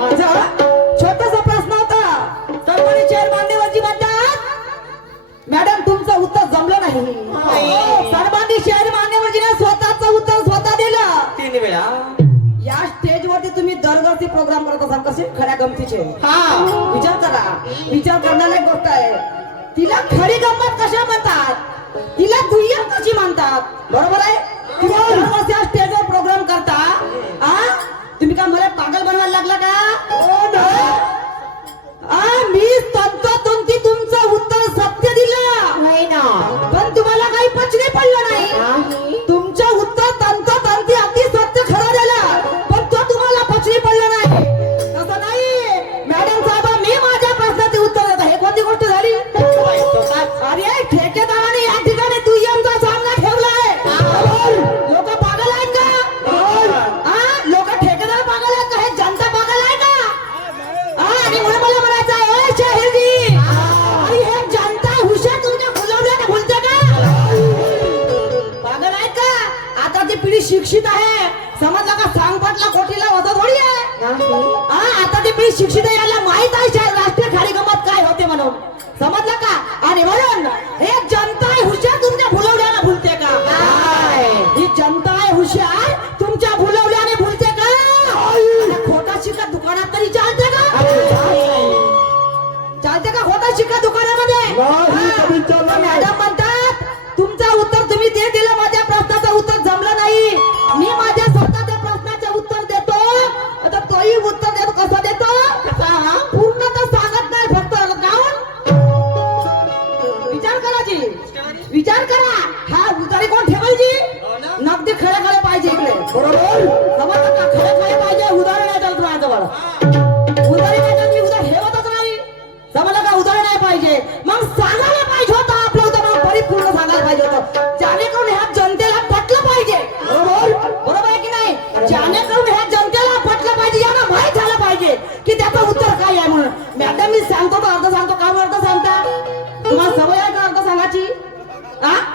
माझा छोटासा प्रश्न होता. सन्मानित चेअर मान्यवरजी म्हणतात, मॅडम तुमचं उत्तर जमलं नाही. सन्मानित चेअर मान्यवरजीने स्वतःचं उत्तर स्वतः दिलं. 3 वेळा. या स्टेजवरती तुम्ही दरवर्षी प्रोग्राम करत असाल, कसे खऱ्या गमतीचे. विचार करा, विचार करण्याला एक गोष्ट आहे. तिला खरी गंमत कशा म्हणतात, तिला दुय्यम कशी म्हणतात. बरोबर आहे. तुम्ही दरवर्षी या स्टेजवर प्रोग्राम करता. तुम्ही का मला पागल बनवायला लागला का? मी तंतोतंती तुमचं उत्तर सत्य दिलं नाही ना, पण तुम्हाला काही पचने पडलं नाही. तुमचं उत्तर तंतोतंती अगदी सत्य खरं दिलं, पण तो तुम्हाला पचने पडलं नाही. तसं नाही मॅडम साहेब, मी माझ्या प्रश्नाचे उत्तर देतो. हे कोणती गोष्ट झाली? अरे ठेकेदाराने या ठिकाणी दुय्यमचा सामना ठेवलाय. लोक पागल आहेत का? लोक ठेकेदार पागल आहेत का? हे जनता पागल आहे का? आणि म्हणून मला म्हणायचं आहे, शहरी आणि हे जनता हुशार तुमच्या फुलवल्या का भुलते का? पागल आहेत का? आता ती पिढी शिक्षित आहे, समजलं का? सांगपटला कोटीला होता थोडी आहे. आता ती पिढी शिक्षित आहे, याला माहित आहे राष्ट्रीय खाडी गमत काय होते म्हणून. समजलं का? आणि म्हणून हे जनता आहे हुशार, तुमच्या भुलवल्याला भुलते का? ही जनता आहे हुशार, तुमच्या भुलवल्याने भुलते का? खोटा शिक्का दुकानात तरी चालते का? चालते का खोटा शिक्का दुकानामध्ये? मॅडम म्हणतात तुमचं उत्तर तुम्ही ते दिलं, माझ्या प्रश्नाचं उत्तर जमलं नाही. मी माझ्या स्वतःच्या प्रश्नाचे उत्तर देतो. आता तोही उत्तर देतो. कसं देतो? पूर्ण तर सांगत नाही, फक्त गाऊन विचार करायची. विचार करा. हा उतारी कोण ठेवायची? नगदी खरे खरे पाहिजे इकडे. बरोबर. समजलं का? खरे खरे पाहिजे. उदाहरण नाही चालत माझ्याजवळ. उदाहरण नाही चालत, मी उदाहरण ठेवतच नाही. समजलं का? उदाहरण नाही पाहिजे. मग सांगायला पाहिजे होतं आपलं उत्तर, परिपूर्ण सांगायला पाहिजे होतं, जेणेकरून ह्या जनतेला पटलं पाहिजे. बरोबर. बरोबर आहे की नाही? जेणेकरून ह्या जनतेला पटलं पाहिजे, यांना माहित झालं पाहिजे की त्याचं उत्तर काय आहे म्हणून. मॅडम मी सांगतो तर अर्थ सांगतो. का अर्थ सांगता? तुम्हाला सवय आहे का अर्थ सांगायची?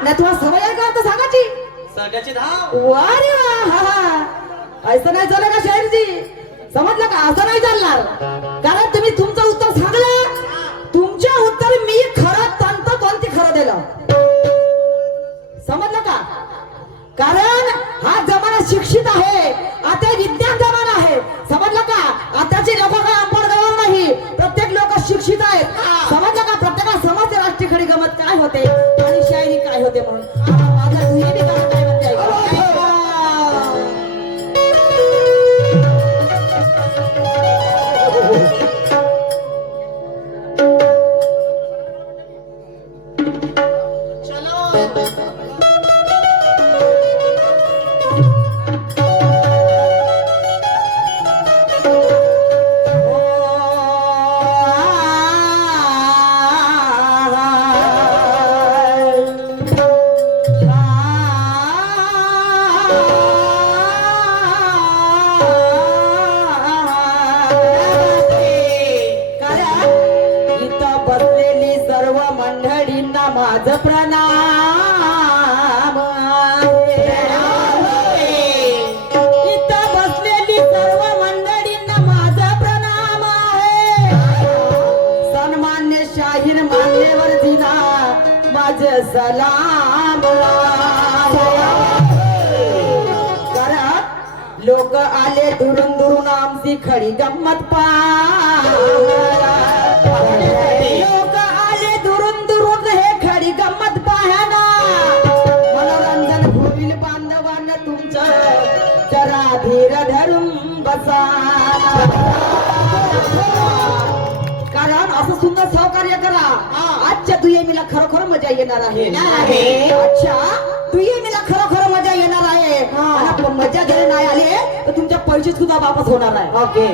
नाही तुम्हाला सवय आहे का अर्थ सांगायची? सगळ्याची धाव. वारे वा. असं नाही झालं का शाहीरजी? समजलं का? असं नाही चालणार. कारण तुम्ही तुमचं उत्तर सांगलं, तुमच्या उत्तर मी खरं तंतोतंती खरं दिलं. समजलं का? कारण हा जमाना शिक्षित आहे, आता विज्ञान जमाना आहे. समजलं का? आताचे लोक काय अंबड गवर नाही, प्रत्येक लोक शिक्षित आहेत. समजलं का? प्रत्येकाला समजते राष्ट्रीय खडी गमत काय होते आणि शायरी काय होते म्हणून. माझं दुहेरी काम काय म्हणते माझं प्रणाम. इथं बसलेली सर्व मंडळींना माझं प्रणाम आहे. सन्मान्य शाहीर मान्यवरजींना माझं सलाम. कारण लोक आले दुरून दुरून आमची खडी गंमत पाहायला. लोक आले दुरून दुरून हे खडी गंमत पाहायला. मनोरंजन होईल बांधवांना तुमचं, जरा धीर धरून बसा. कारण असं सुंदर सहकार्य करा. आजच्या दुय्यमीला खरोखर मजा येणार आहे. अच्छा दुय्यमीला खरोखर मजा येणार आहे. आणि मजा जरी नाही आली तर तुमच्या पैसे सुद्धा वापस होणार आहे. ओके.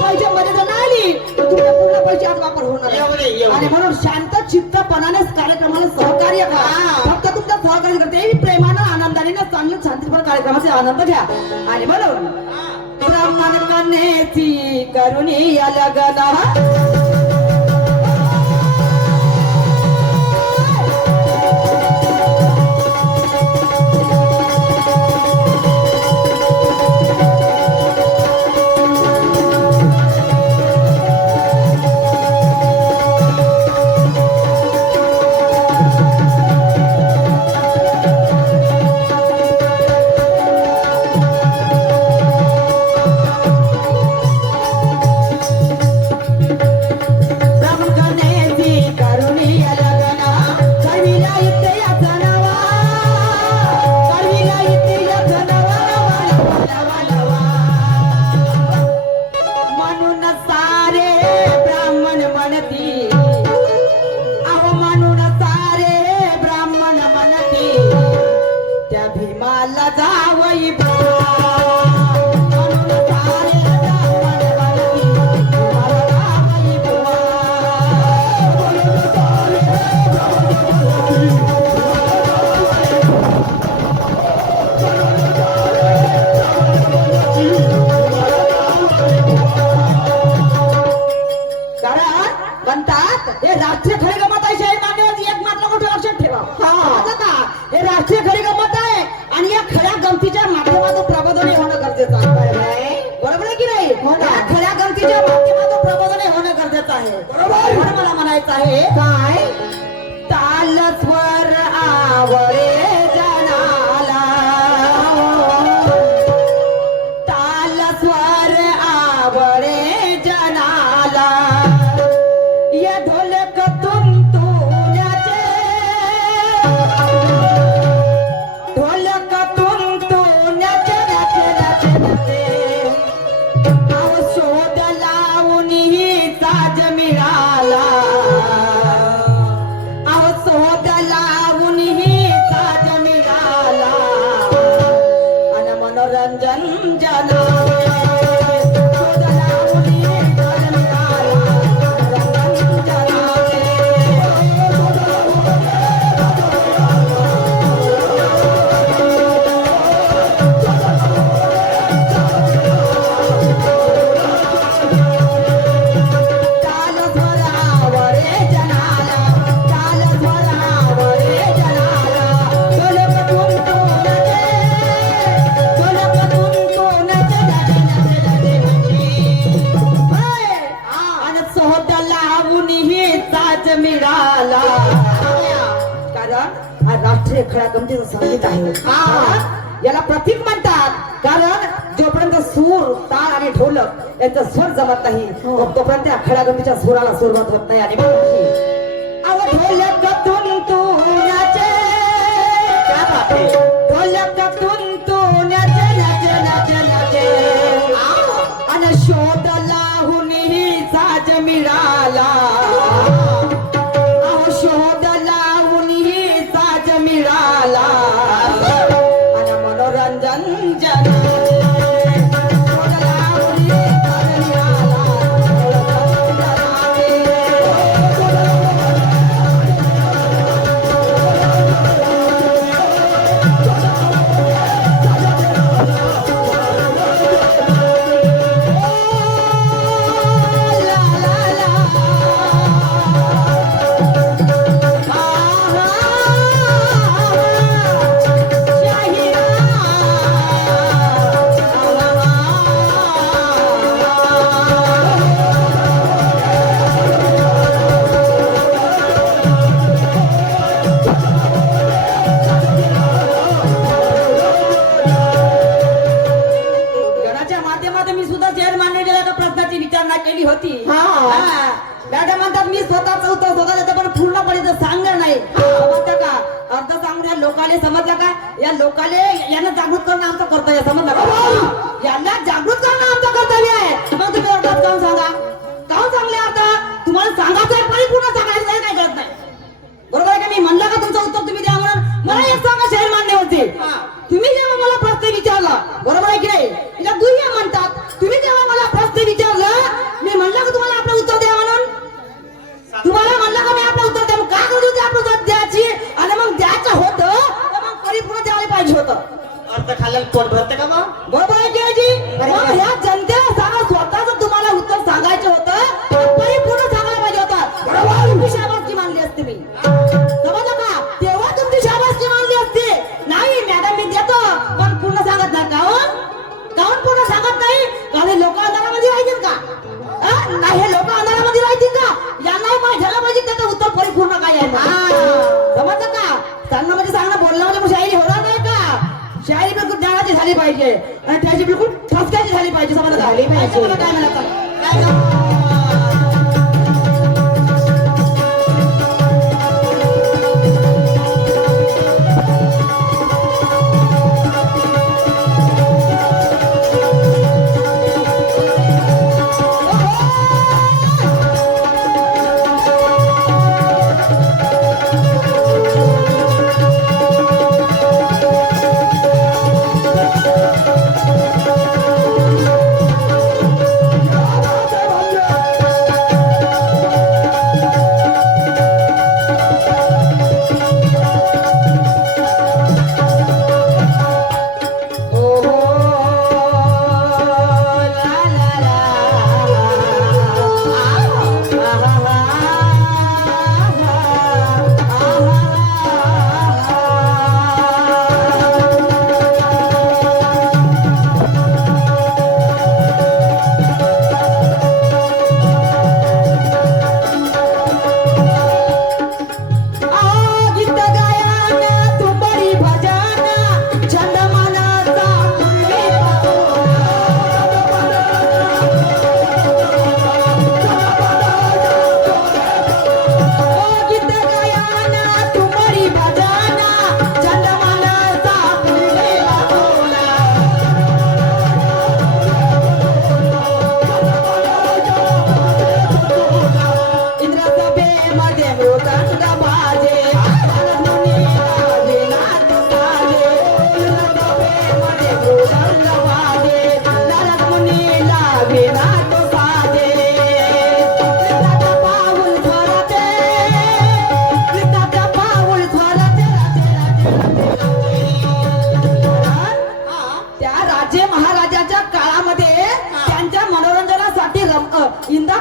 पैसे मध्ये जर नाही आली तर तुमच्या पूर्ण पैसे आज वापर होणार आहे. आणि म्हणून शांत चित्तपणाने कार्यक्रमाला सहकार्य करा. फक्त तुमच्या सहकार्य करते प्रेमानं आनंदाने चांगलं शांतीपूर्ण कार्यक्रमाचे आनंद घ्या. आणि म्हणून ब्राह्मण कन्येची करुणी या लग्न म्हणायचं आहे काय ताल स्वर आवरे जनाला ताल स्वर आवरे जनाला ये ढोलक तुम तुण्याचे ढोलक तुम तुण्याचे नाचे नाचे नाचे अव शोध लावून ही साज मिळाला अव शोध लावून ही साज मिळाला आणि मनोरंजन जनावे शोध लावून ही साज मिळाला मनोरंजन जनावे ताल स्वरावरे जनाला ताल स्वरावरे जनाला ढोलक तुमतुनाचे ढोलक तुमतुनाचे नाचे नाचे नाचे आणि सोहत लावून ही साज मिळाला कारण हा राष्ट्रीय खेळा गमतीचं संगीत आहे याला प्रतीक म्हणतात कारण जोपर्यंत सूर ताल आणि ढोलक यांचा स्वर जमत नाही तोपर्यंत त्या खेळागंतीच्या सुराला सुरुवात होत नाही आणि अव ढोलक तुंतुण्याचे क्या बात है ढोलक तुंतुण्याचे नाचे नाचे नाचे आणि शोध लावून ही साज मिळाला अहो शोध लावून ही साज मिळाला आणि मनोरंजन जनावे शोध लावून ही साज मिळाला मनोरंजन जनावे ला ला ला गणाच्या माध्यमातून मी सुद्धा जाहीर मांडलेल्या एका प्रश्नाची विचारणा केली होती मॅडम म्हणतात मी स्वतःच उत्तर स्वतः देतो पण पूर्णपणे तर सांगणार नाही समजलं का अर्ध सांगून लोकाले समजलं का या लोकाले यांना जागृत करणं आमचं कर्तव्य समजलं का यांना जागृत करणं आमचं कर्तव्य आहे मग तुम्ही अर्धात काहून सांगा काहून सांगले अर्धा तुम्हाला सांगायचं आहे परिपूर्ण सांगायचं नाही काय करत नाही बरोबर आहे का मी म्हणलं का तुमचं उत्तर तुम्ही द्या म्हणून मला एक सांगा शहर मान्य होते तुम्ही जेव्हा मला प्रश्न विचारला बरोबर आहे की नाही तिला दुय्यम म्हणतात तुम्ही जेव्हा मला प्रश्न विचारलं मी म्हणलं का तुम्हाला आपलं उत्तर द्या म्हणून तुम्हाला म्हणलं का मी आपलं उत्तर द्या मग काय करू होते आपलं उत्तर द्यायची आणि मग द्यायचं होतं तर मग परिपूर्ण द्यायला पाहिजे होतं अर्थ खाल्ल्याला पोट भरते का मग? बरोबर आहे की नाही? मग ह्या जनतेला सांगा स्वतःच तुम्हाला उत्तर सांगायचं होतं तर परिपूर्ण सांगायला पाहिजे होतं बरोबर तुमची शाबासकी मानली असते मी समजलं का तेव्हा तुमची शाबासकी मानली असते नाही मॅडम मी देतो पण पूर्ण सांगत नाही काहून काहून पूर्ण सांगत नाही का हे लोक अंधारामध्ये राहतील का नाही हे लोक अंधारामध्ये राहतील का यांनाही माहिती झालं पाहिजे त्याचं उत्तर परिपूर्ण काय आहे समजलं का सांगणं म्हणजे सांगणं बोलणं म्हणजे मग शायरी होणार नाही का शायरी बिलकुल ज्ञानाची झाली पाहिजे आणि त्याची बिलकुल ठसक्याची झाली पाहिजे समजलं झाली पाहिजे मला काय म्हणायचं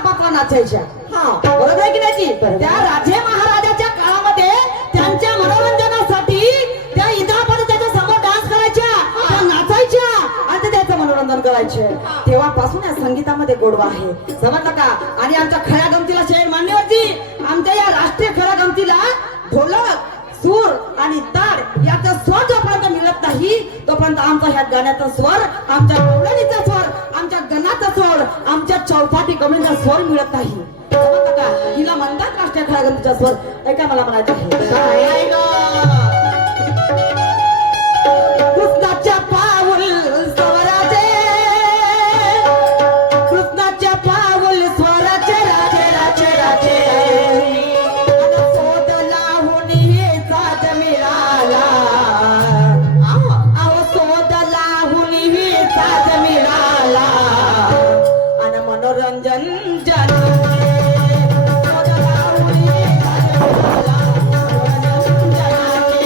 पात्रा नाचायच्या हा बरोबर आहे की नाही जी? बरोबर. त्या राजे महाराजाच्या काळामध्ये त्यांच्या मनोरंजनासाठी त्या इंद्रापद त्याच्या समोर डान्स करायच्या त्या नाचायच्या आणि ते त्याचं मनोरंजन करायचे तेव्हापासून या संगीतामध्ये गोडवा आहे समजलं का आणि आमच्या खऱ्या गमतीला शेर मान्यवरजी आमच्या या राष्ट्रीय खऱ्या गमतीला ढोलक सूर आणि ताड याचा स्वर जोपर्यंत मिळत नाही तोपर्यंत आमचा ह्या गाण्याचा स्वर आमच्या गवळणीचा स्वर आमच्या गणाचा स्वर आमच्या चौपाटी कमेंटचा स्वर मिळत नाही समजलं का हिला म्हणतात राष्ट्रीय खऱ्या गमतीचा स्वर ऐका मला म्हणायचं आहे काय ग? कृष्णाच्या पाऊल स्वराचे कृष्णाच्या पाऊल स्वराचे राजे राजे राजे शोध लावून हे साज मिळाला अहो शोध लावून हे साज मिळाला आणि मनोरंजन जनते. शोध लावून हे साज मिळाला, मनोरंजन जनते.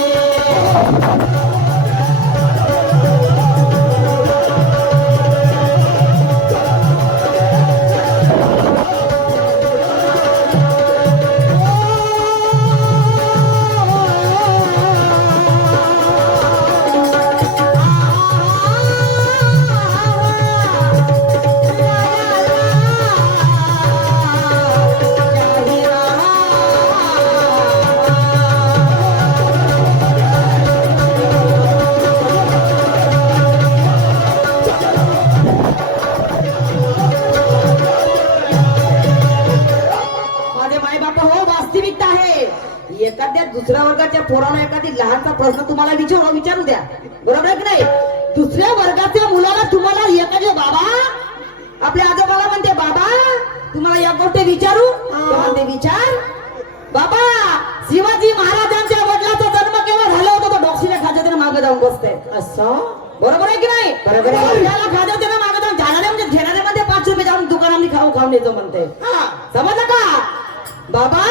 माझे माय बाप हो वास्तविकता आहे एखाद्या दुसऱ्या वर्गाच्या पोराला एखादी लहानसा प्रश्न तुम्हाला विचारू द्या बरोबर आहे की नाही दुसऱ्या वर्गाच्या मुलाला तुम्हाला एखाद्या बाबा आपल्या आजोबाला म्हणते बाबा तुम्हाला या गोष्ट विचारू तो म्हणते विचार बाबा शिवाजी महाराजांच्या वडिलाचा जन्म केव्हा झाला होता तो डॉक्सीने खाद्याच्या मागे जाऊन बसते असं बरोबर आहे की नाही बरोबर आहे. त्याला खाद्याच्या मागे जाऊन जाणारे म्हणजे घेणाऱ्यामध्ये 5 रुपये जाऊन दुकानामध्ये खाऊन येतो म्हणते हा समजलं का बाबा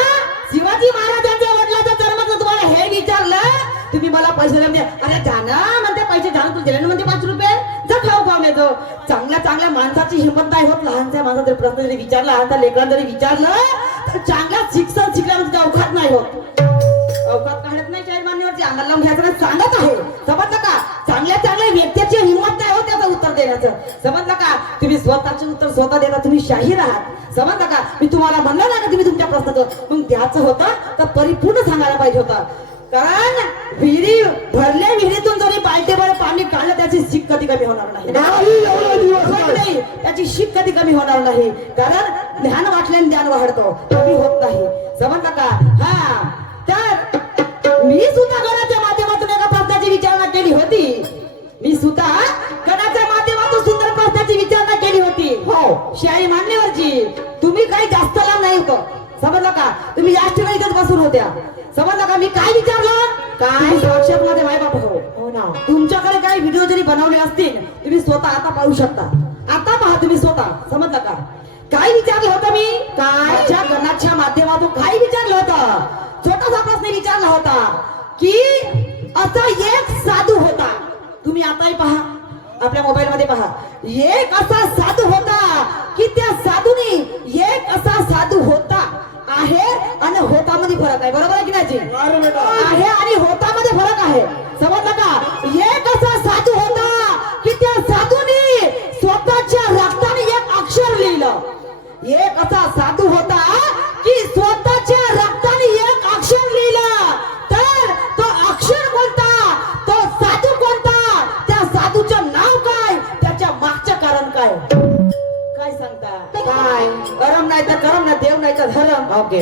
शिवाजी महाराजांच्या वडिलाचा जन्म जर तुम्हाला हे विचारलं तुम्ही मला पैसे दिले म्हणजे अरे जाना म्हणते पैसे जाणं तू दिले म्हणते 5 रुपये जा खाऊन येतो चांगल्या माणसाची हिंमत नाही होत लहानच्या माणसा जरी प्रश्न जरी विचारला लहानच्या लेकरांना जरी विचारलं तर चांगल्या शिक्षण शिकल्यामध्ये अवघात नाही होत अवघात काढत नाही शाहीर मान्यवरची अंगाला लावून घ्यायचं नाही सांगत आहे समजलं का चांगल्या व्यक्तीची हिंमत नाही होत त्याचं उत्तर देण्याचं समजलं का तुम्ही स्वतःचे उत्तर स्वतः देता तुम्ही शाहीर आहात समजलं का मी तुम्हाला म्हणलं ना तुम्ही तुमच्या प्रश्नाचं मग द्यायचं होतं तर परिपूर्ण सांगायला पाहिजे होता कारण विहिरीतून जरी बाल्टीभर पाणी काढलं त्याची शीक कधी कमी होणार नाही त्याची शीक कधी कमी होणार नाही कारण ज्ञान वाटल्याने ज्ञान वाढतो कमी होत नाही समजलं का हा तर मी सुद्धा गणाच्या माध्यमातून एका प्रश्नाची विचारणा केली होती मी सुद्धा गणाच्या माध्यमातून सुंदर प्रश्नाची विचारणा केली होती हो शाही मान्यवरची तुम्ही काही जास्त लांब नाही होतं समजलं का तुम्ही जास्त वेळ इथंच बसून होत्या समजलं का मी काय विचारलं काय व्हॉट्सअप मध्ये माय बाप हो ना तुमच्याकडे काही व्हिडिओ जरी बनवले असतील तुम्ही स्वतः आता पाहू शकता आता पहा तुम्ही स्वतः समजलं का काय विचारलं होतं मी काय ज्या गणाच्या माध्यमातून काय विचारलं होतं छोटासा प्रश्न विचारला होता की असा एक साधू होता तुम्ही आताही पहा आपल्या मोबाईल मध्ये पहा एक असा साधू होता की त्या साधूने एक असा साधू होता आहे आणि होता मध्ये फरक आहे बरोबर आहे की नाही आहे आणि होता मध्ये फरक आहे समजलं का एक असा साधू होता की त्या साधूने स्वतःच्या रक्ताने एक अक्षर लिहिलं एक असा साधू होता की स्वतःच्या रक्ताने एक अक्षर लिहिलं तर तो अक्षर कोणता तो साधू कोणता त्या साधूचं नाव काय त्याच्या मागचं कारण काय सांगता काय करम नाही तर करम ना देव नाही तर धर्म ओके.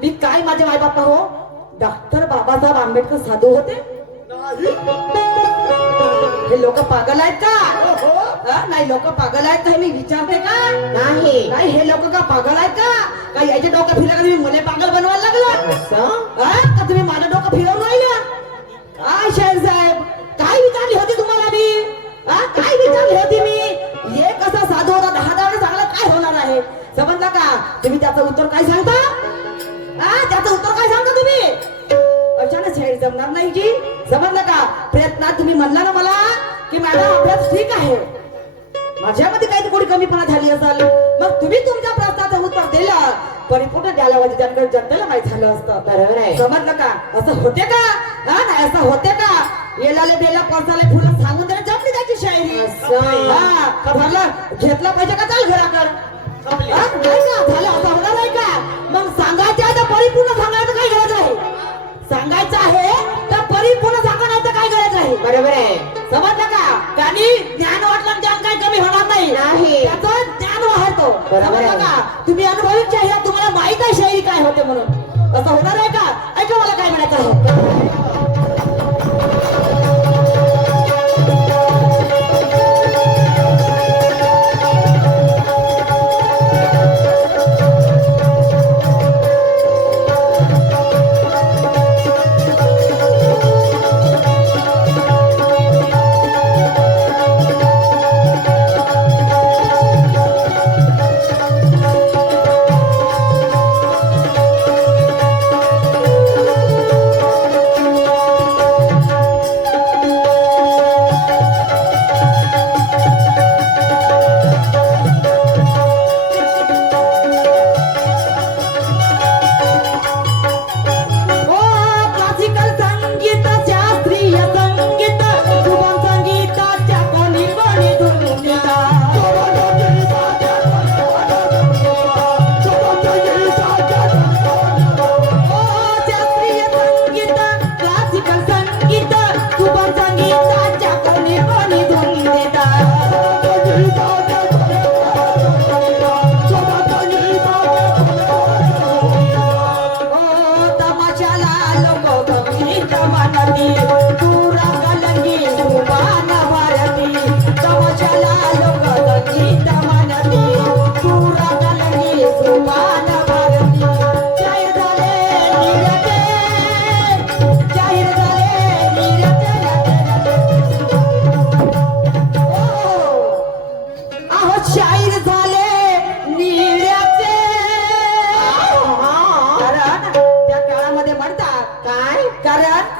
मी काय माझे माय बापा हो डॉक्टर बाबासाहेब आंबेडकर साधू होते हे लोक पागल आहेत का नाही लोक पागल आहेत का हे मी विचारते का नाही हे लोक का पागल आहेत का याचे डोकं फिरलं का तुम्ही मुले पागल बनवायला लागला का तुम्ही माझं डोकं फिरवून राहिल्या काय शाहीर साहेब काय विचारली होती तुम्हाला मी काय विचारली होती मी एक असा साधू होता 10 चांगला काय होणार आहे समजलं का तुम्ही त्याचं उत्तर काय सांगता त्याचं उत्तर काय सांगता तुम्ही अचानक शाहीर जमणार नाही की समजलं का प्रयत्नात तुम्ही म्हणला ना मला की मॅडम अभ्यास ठीक आहे माझ्यामध्ये काही कोणी कमीपणा झाली असेल मग तुम्ही तुमच्या प्रश्नाचं उत्तर दिलं परिपूर्ण द्यायला पाहिजे त्यानंतर जनतेला माहित झालं असतं. बरोबर आहे. समजलं का? असं होते का? हा ना असं होते का? येलाले बेला पळसाले फुलं सांगून देणं जमली त्याची शायरी. हा का झालं घेतलं पाहिजे का चाल घराकडं हा? नाही का झालं असं होणार नाही का? मग सांगायचं आहे तर परिपूर्ण सांगायचं काय गरज आहे? सांगायचं आहे तर परिपूर्ण सांगण्याचं काय गरज आहे? बरोबर आहे. समजलं का? आणि ज्ञान वाटलं ज्ञान काही कमी होणार नाही. त्याचं ज्ञान वाढतो. समजलं का? तुम्ही अनुभवित आहे तुम्हाला माहित आहे शायरी काय होते म्हणून असं होणार आहे का? ऐका मला काय म्हणायचं आहे.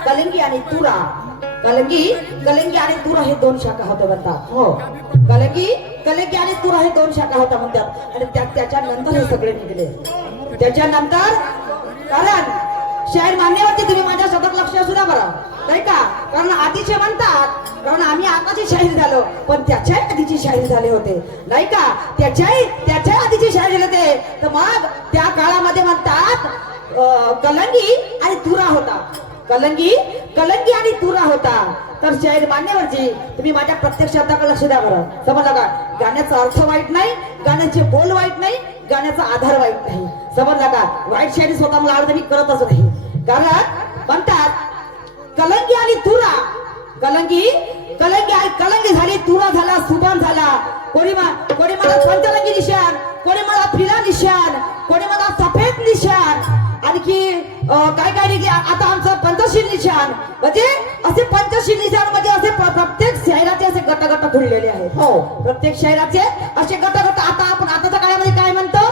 कलंगी आणि तुरा कलंगी आणि तुरा हे दोन शाखा होत्या म्हणतात. हो कलंगी आणि तुरा हे दोन शाखा होत्या म्हणतात आणि त्याच्यानंतर हे सगळे निघले. त्याच्यानंतर कारण शाहीर मान्यवरती तुम्ही माझ्या सतत लक्ष असू द्या बरं नाही का? कारण आधीचे म्हणतात कारण आम्ही आताची शाहीर झालो पण त्याच्याही आधीची शाहीर झाले होते नाही का? त्याच्या आधीची शाहीर झाले होते तर मग त्या काळामध्ये म्हणतात कलंगी आणि तुरा होता. कलंगी आणि तुरा होता. तर शाहीर मान्यवरची तुम्ही माझ्या प्रत्येक शब्दाकडे लक्ष द्या बरं. समजलं का? गाण्याचा अर्थ वाईट नाही, गाण्याचे बोल वाईट नाही, गाण्याचा आधार वाईट नाही. समजला का? वाईट शायरी स्वतः मला आवडते मी करतच नाही. कारण म्हणतात कलंगी आणि तुरा कलंगी झाली तुरा झाला सुभान झाला. कोणी मला पंचरंगी निशान, कोणी मला फिरा निशान, कोणी मला सफेद निशान आणखी काय निघले आता आमचं पंचशील निशान म्हणजे असे पंचशील निशान म्हणजे असे प्रत्येक शायराचे असे गट खुललेले आहेत. हो प्रत्येक शायराचे असे गट आता आपण आताच्या काळामध्ये काय म्हणतो?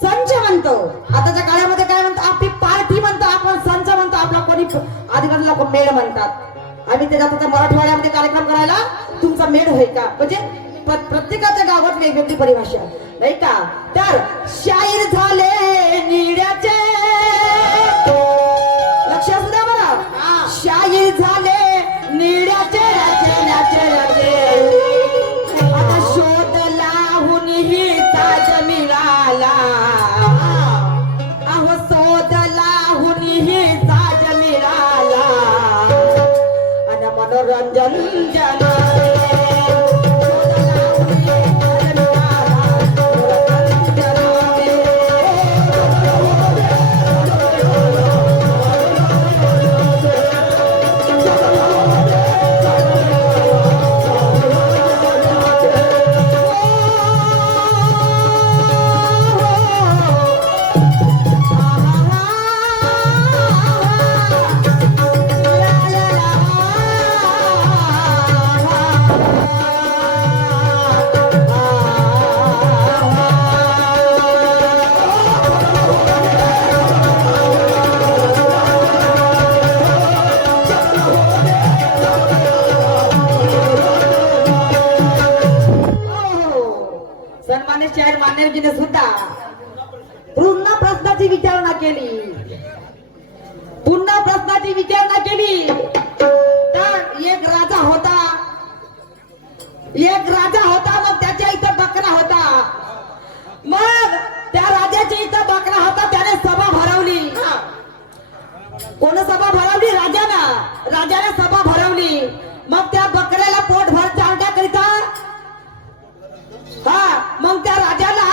संच म्हणतो. आताच्या काळामध्ये काय म्हणतो? आपली पार्टी म्हणतो, आपण संच म्हणतो. आपला कोणी आदिवासी लोक मेळ म्हणतात. आम्ही त्याच्या मराठवाड्यामध्ये कार्यक्रम करायला तुमचा मेळ होईल का? म्हणजे प्रत्येकाच्या गावात वेगवेगळी परिभाषा नाही का? तर शाहीर झाले निड्याचे लक्ष असू द्या बरं. शाहीर झाले निड्याचे आता शोध लावून ही ताज मिळाला. अहो शोध लावून ही ताज मिळाला आणि मनोरंजन जन शायर मान्यवजीने सुद्धा पुन्हा प्रश्नाची विचारणा केली. पुन्हा प्रश्नाची विचारणा केली तर एक राजा होता. एक राजा होता, मग त्याच्या इथं बकरा होता. मग त्या राजाच्या इथं बकरा होता, त्याने सभा भरवली. कोण सभा भरवली? राजानं. राजाने सभा भरवली. मग त्या बकऱ्याला पोटभर चारण्याकरिता मग त्या राजाला,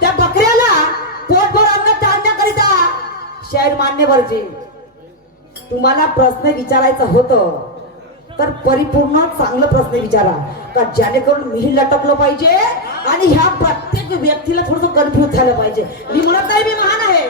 त्या बकऱ्याला पोटभर अन्न चारण्याकरिता शायर मान्यवरजी तुम्हाला प्रश्न विचारायचा होतं तर परिपूर्ण चांगलं प्रश्न विचारा, का जेणेकरून मी लटकलो पाहिजे आणि ह्या प्रत्येक व्यक्तीला थोडस कन्फ्युज झालं पाहिजे. मी म्हणत नाही मी महान आहे,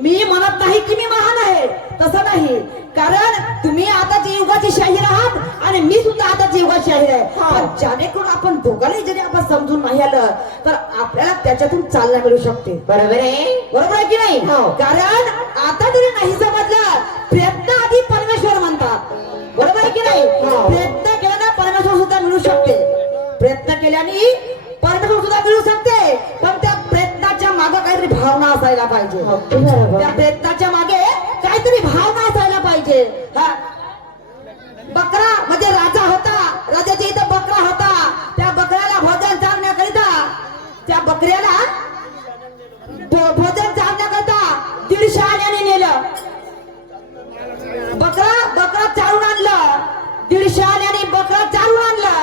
मी म्हणत नाही की मी महान आहे, तसं नाही. कारण तुम्ही आताची युगाची शाहीर आहात आणि मी सुद्धा आताची युगाची शाहीर आहे. पण जेणेकरून आपण दोघांनी जरी आपण समजून नाही आलं तर आपल्याला त्याच्यातून चालना मिळू शकते. बरोबर आहे? बरोबर आहे की नाही? कारण आता जरी नाही समजलं, प्रयत्न आधी परमेश्वर म्हणतात. बरोबर आहे की नाही? प्रयत्न केल्याने परमेश्वर सुद्धा मिळू शकते. प्रयत्न केल्याने परमेश्वर सुद्धा मिळू शकते, पण त्या प्रयत्नाच्या मागे काहीतरी भावना असायला पाहिजे. त्या प्रयत्नाच्या मागे काहीतरी भावना असायला पाहिजे. बकरा म्हणजे राजा होता, राजाच्या इथं बकरा होता. त्या बकऱ्याला भोजन चारण्याकरिता, त्या बकऱ्याला भोजन चारण्याकरिता 150 आण्याने नेलं. बकरा चारून आणलं. 150 आण्याने बकरा चारून आणलं.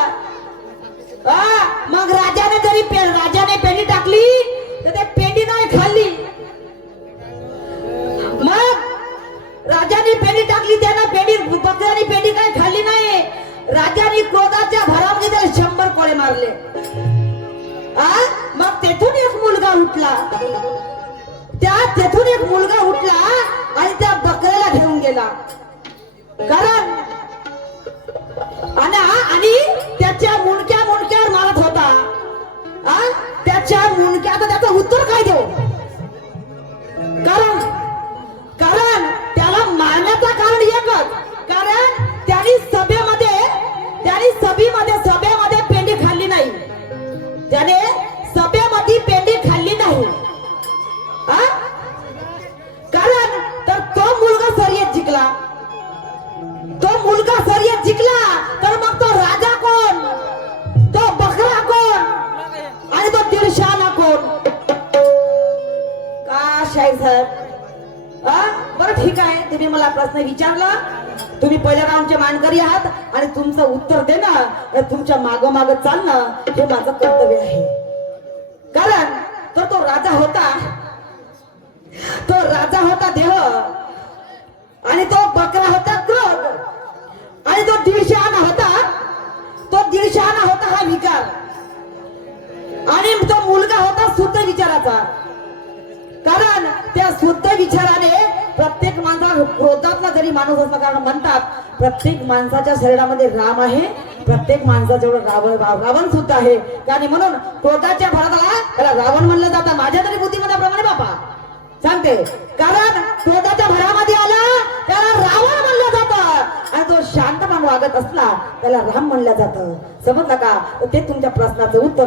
मग राजाने पेंडी टाकली तर ते पेंडी नाही खाल्ली. मग राजाने पेंडी टाकली, त्यानं बकऱ्याने पेंडी काही खाल्ली नाही. राजाने क्रोधाच्या भरामध्ये त्याला 100 कोळे मारले. मग तेथून एक मुलगा उठला. तेथून एक मुलगा उठला आणि त्या बकऱ्याला घेऊन गेला. कारण आणि त्याच्या मुंडक्यावर मारत होता. त्याच्या मुंडक्यात त्याचं उत्तर काय देऊ? कारण त्याला मारण्याचं कारण एकच, कारण त्यांनी सभेमध्ये पेंडी खाल्ली नाही. त्याने सभेमध्ये पेंडी खाल्ली नाही. कारण तर तो मुलगा शर्यत जिंकला. तर मग तो राजा कोण, तो बकरा कोण आणि तो 150 आना कोण? का शाहीर साहेब? बरं ठीक आहे, तुम्ही मला प्रश्न विचारला, तुम्ही पहिल्या राऊंडचे मानकरी आहात आणि तुमचं उत्तर देणं, तुमच्या मागोमाग चालणं हे माझं कर्तव्य आहे. कारण तर तो राजा होता देह आणि तो बकरा होता क्रोध आणि तो 150 आना होता हा विकार आणि तो मुलगा होता शुद्ध विचाराचा. कारण त्या शुद्ध विचाराने प्रत्येक माणसाला क्रोधातला जरी माणूस असला, कारण म्हणतात प्रत्येक माणसाच्या शरीरामध्ये राम आहे, प्रत्येक माणसाजवळ रावण सुद्धा आहे. आणि म्हणून क्रोधाच्या भराला त्याला रावण म्हणलं जातं. माझ्या तरी बुद्धिमत्तेप्रमाणे बापा सांगते, कारण क्रोधाच्या भरामध्ये आला त्याला रावण म्हणलं जातं आणि तो शांतपणे वागत असला त्याला राम म्हणलं जातं. समजलं का? ते तुमच्या प्रश्नाचं उत्तर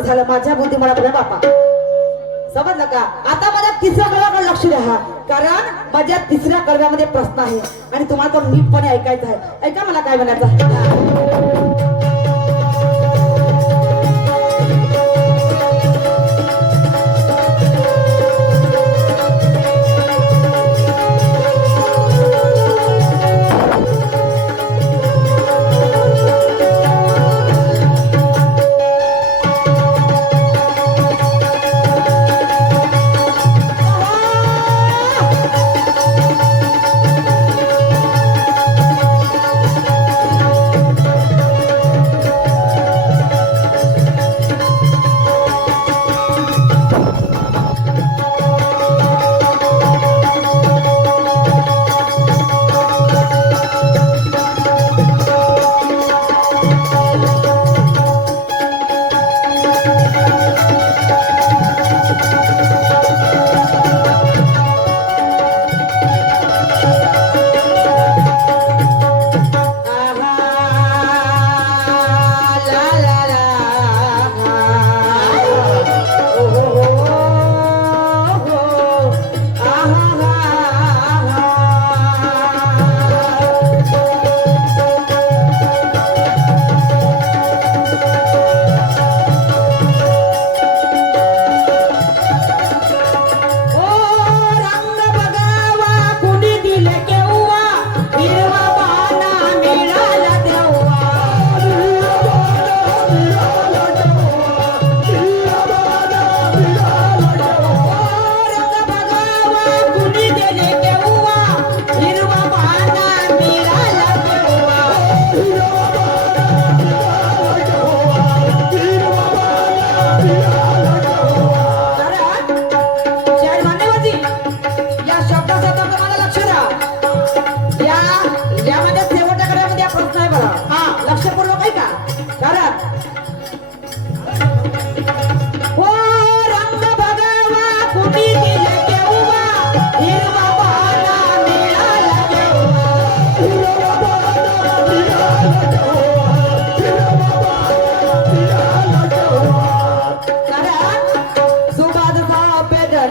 झालं. माझ्या बुद्धिमत्तेप्रमाणे बापा समजलं का? आता माझ्या तिसऱ्या कडव्याकडे लक्ष द्या, कारण माझ्या तिसऱ्या कडव्यामध्ये प्रश्न आहे आणि तुम्हाला तो नीटपणे ऐकायचा आहे. ऐका मला काय म्हणायचं.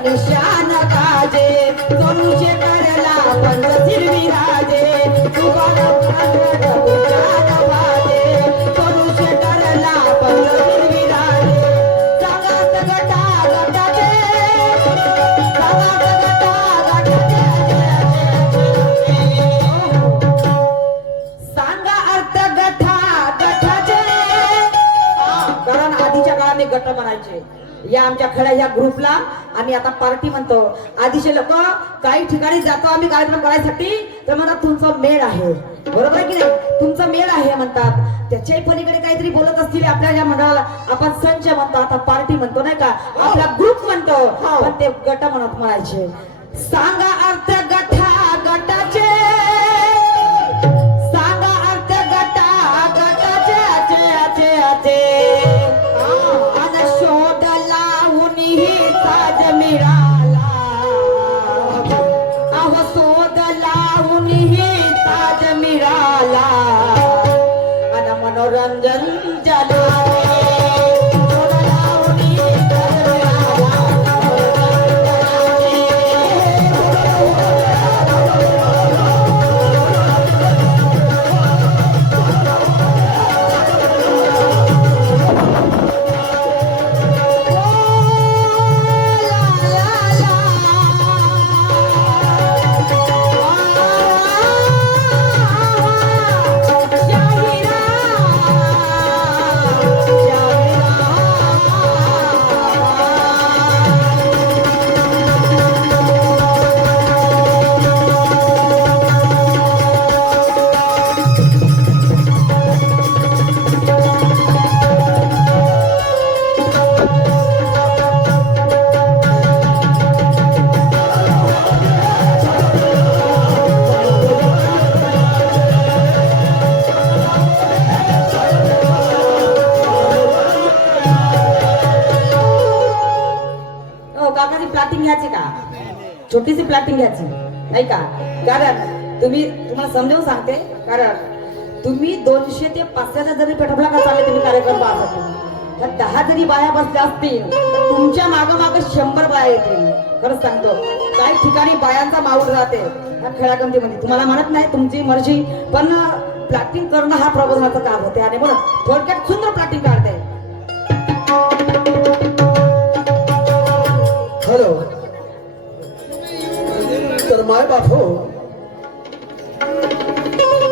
निशान गाजे सोनूचे करला पंचशील विराजे सुबाद निशान वाजे सोनूचे करला पंचशील विराजे सांगात गटा गटाचे सांगात गटा गटाचे सांगा अर्थ गठा गठाचे कारण आधीच्या काळात मी गट म्हणायचे या आमच्या खड्या ह्या ग्रुपला आम्ही आता पार्टी म्हणतो आधीचे लोक काही ठिकाणी जातो आम्ही कार्यक्रम करायसाठी तर म्हणतात तुमचा मेळ आहे बरोबर आहे की नाही तुमचा मेळ आहे म्हणतात त्याच्याही पलीकडे काहीतरी बोलत असतील आपल्या या मंडळाला आपण संच म्हणतो आता पार्टी म्हणतो नाही का आपला ग्रुप म्हणतो पण ते गट म्हणत म्हणायचे सांगा अर्थ गठा गटाचे सांगा अर्थ गटा गटाचे आचे आचे आचे शोध लावून साज मिळाला अहो शोध लावून साज मिळाला आणि मनोरंजन झालं शोध लावून साज मिळाला प्लॅटिंग घ्यायची का छोटीशी प्लॅटिंग घ्यायची नाही का कारण तुम्हाला समजावून सांगते कारण तुम्ही 200 ते 500 जरी पेटवला का चालले तुम्ही कार्यक्रम पाहता तर 10 जरी बाया बसल्या असतील तर तुमच्या माग 100 बाया येतील खरंच सांगतो काही ठिकाणी बायांचा माऊल राहते ह्या खेळागमतीमध्ये तुम्हाला म्हणत नाही तुमची मर्जी पण प्लॅटिंग करणं हा प्रबोधनाचं काम होते आणि म्हणून थोडक्यात सुंदर प्लॅटिंग काढते हॅलो तर माय बाप हो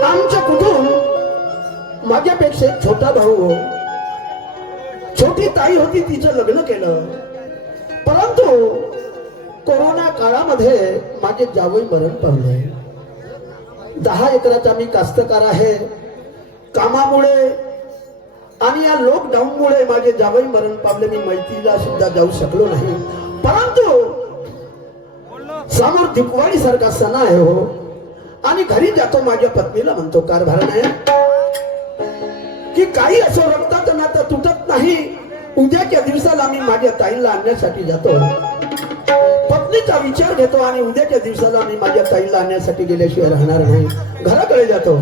आमच्या कुटुंब माझ्यापेक्षा एक छोटा भाऊ हो छोटी ताई होती तिचं लग्न केलं परंतु कोरोना काळामध्ये माझे जावई मरण पावले 10 एकराचा मी कास्तकार आहे कामामुळे आणि या लॉकडाऊनमुळे माझे जावई मरण पावले मी मैत्रीला सुद्धा जाऊ शकलो नाही परंतु समोर दिपवाळी सारखा सण आहे हो आणि घरी जातो माझ्या पत्नीला म्हणतो कारभाराने की काही असो रक्तात नातं तुटत नाही उद्याच्या दिवसाला मी माझ्या ताईला आणण्यासाठी जातो पत्नीचा विचार घेतो आणि उद्याच्या दिवसाला मी माझ्या ताईला आणण्यासाठी गेल्याशिवाय राहणार नाही घराकडे जातो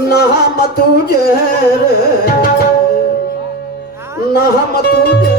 नाम तुझे नाम तुझे